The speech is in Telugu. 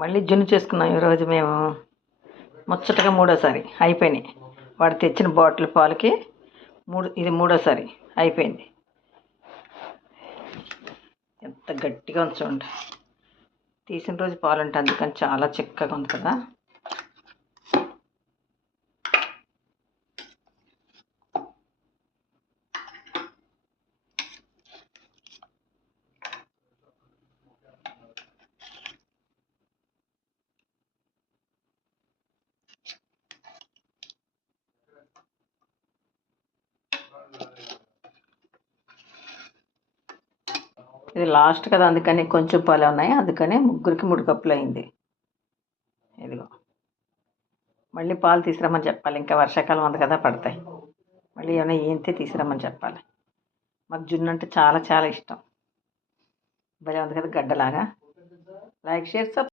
మళ్ళీ జున్ను చేసుకున్నాం ఈరోజు మేము. ముచ్చటగా మూడోసారి అయిపోయినాయి. వాడు తెచ్చిన బాటిల్ పాలకి ఇది మూడోసారి అయిపోయింది. ఎంత గట్టిగా ఉంది చూడండి. తీసిన రోజు పాలు అంటే అందుకని చాలా చిక్కగా ఉంది కదా. ఇది లాస్ట్ కదా, అందుకని కొంచెం పాలు ఉన్నాయి, అందుకని ముగ్గురికి 3 కప్పులు అయింది. ఇదిగో మళ్ళీ పాలు తీసుకురమ్మని చెప్పాలి. ఇంకా వర్షాకాలం ఉంది కదా, పడతాయి. మళ్ళీ ఏమైనా ఏంతే తీసుకురమ్మని చెప్పాలి. మాకు జున్ను అంటే చాలా చాలా ఇష్టం. భలే ఉంది కదా గడ్డలాగా. Like, share, subscribe.